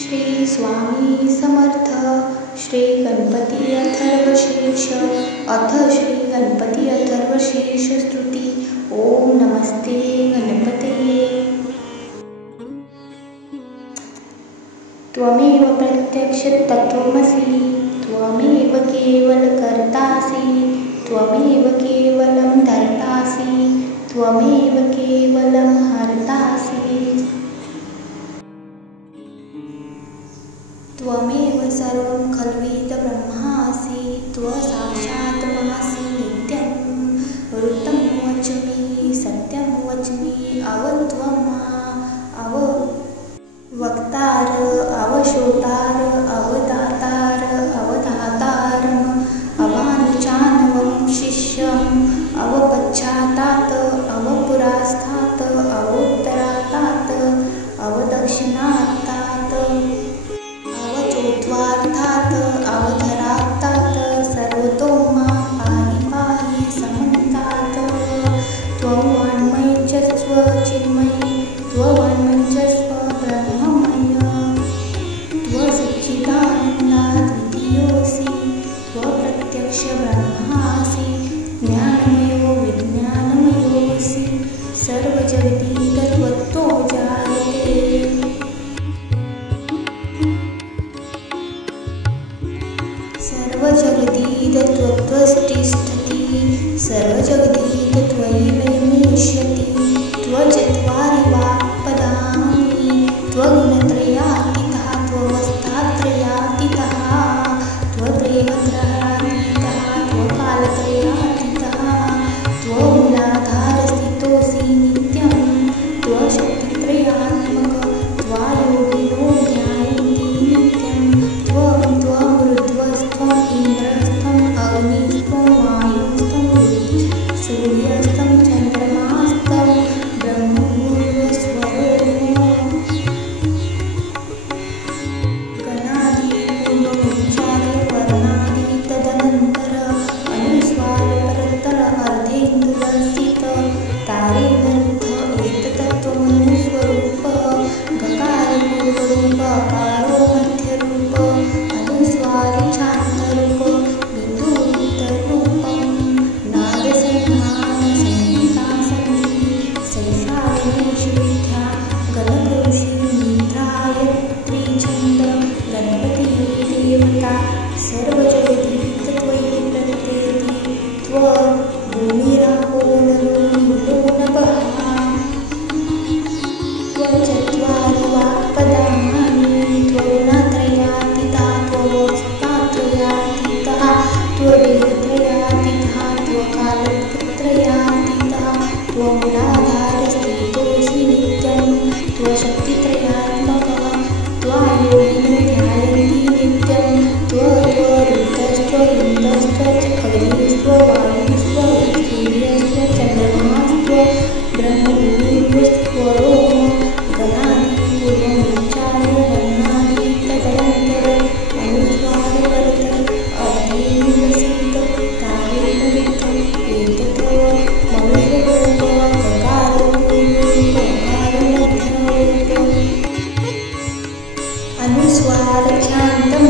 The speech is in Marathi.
श्री स्वामी समर्थ. श्री गणपती अथर्वशीर्ष अथ श्री गणपती अथर्वशीर्ष स्तुती. ओम नमस्ते गणपतये. त्वमेव प्रत्यक्ष तत्त्वमसि, त्वमेव केवल कर्तासि, त्वमेव केवलं धर्तासि, त्वमेव केवलं हर्तासि. त्वमेव सर्वं खल्विदब्रह्मासि, त्वसाक्षात् मासि नित्यं. ऋतं वच्मि सत्यं वच्मि, अवत्वमा वक्तार, अवशोतार, अवदातार, अवधातारम्, अवानुचानवं शिष्यम्, अवपश्चातात्, अवपुरास्तात्, अवोत्तरातात्, अवदक्षिणातात्, अवचोद्वारात्, अवधरातात्, सर्वतो मां पाहि समन्तात्. त्वं वाङ्मयी च चिन्मयी, त्ववाङ्मयी च ब्रह्ममय, त्वसच्चिदानन्दाद्वितीयोऽसि, त्वप्रत्यक्ष ब्रह्मासि, ज्ञानमयो विज्ञानमयोऽसि, सर्वजगति तत्त्वतो जायते. सर्वजगति तत्त्वतिष्ठति, सर्वजगति त्वयि नश्यति. त्वचत्वारि वाक्पदानि, त्वगुणत्रयातीतः, त्ववस्थात्रयातीतः, त्वदेहत्रयातीतः, त्वकालत्रयातीतः, त्वमूलाधारस्थितोऽसि नित्यं, त्वशक्तित्रयात्मक, त्वायोगिनो ज्ञायन्ति नित्यं. त्वमृद्ध्वस्त्वम् इन्द्रस्त्वम् अग्निस्त्वं वायुस्त्वं सूर्यस्त्वं चन्द्रमास्त्वं ब्रह्मभूर्भुवस्वरोः. गणादिपूर्वमुच्चार वर्णादि तदनन्तर, अनुस्वार परतर अर्धेन्दुरसित, तारेवरुद्ध एतत्तत्त्वमनुस्वरूप. गकार पूर्वरूप, अकारो मध्यरूप, अनुस्वार चान्तरूप, बिन्दुरुत्तररूपं. नादसंहारसंहिता सन्धि, सैषा विद्या, गणकऋषि निद्रायत्री छन्द. गणपती देवता सर्वजगति त्वयि प्रत्येति. त्वभूमिरापो नलो मूलो नभः, त्वचत्वारि वाक्पदानि, त्वगुणत्रयातीतः, त्ववस्थात्रयातीतः, त्वदेहत्रयातीतः, त्वकालत्रयातीतः, त्वमूलाधारस्थितोऽसि नित्यं, त्वशक्तित्रयात्मकः, त्वायोगिनो ध्यायन्ति नित्यं. त्वरुद्रस्त्वइन्द्रस्त्वग्निस्त्ववायुस्त्व सूर्यस्त्वचन्द्रमास्त्व ब्रह्मभूर्भुवस्वरोः. गणादिपूर्वमुच्चार वर्णादि तदनन्तर, अनुस्वार परतर अर्धेन्दुरसित, तारेण विद्धम् एतत्त्वमनुस्वरूप. गकार पूर्वरूप, अकार मध्यरूप, अनुस्वार चान्तं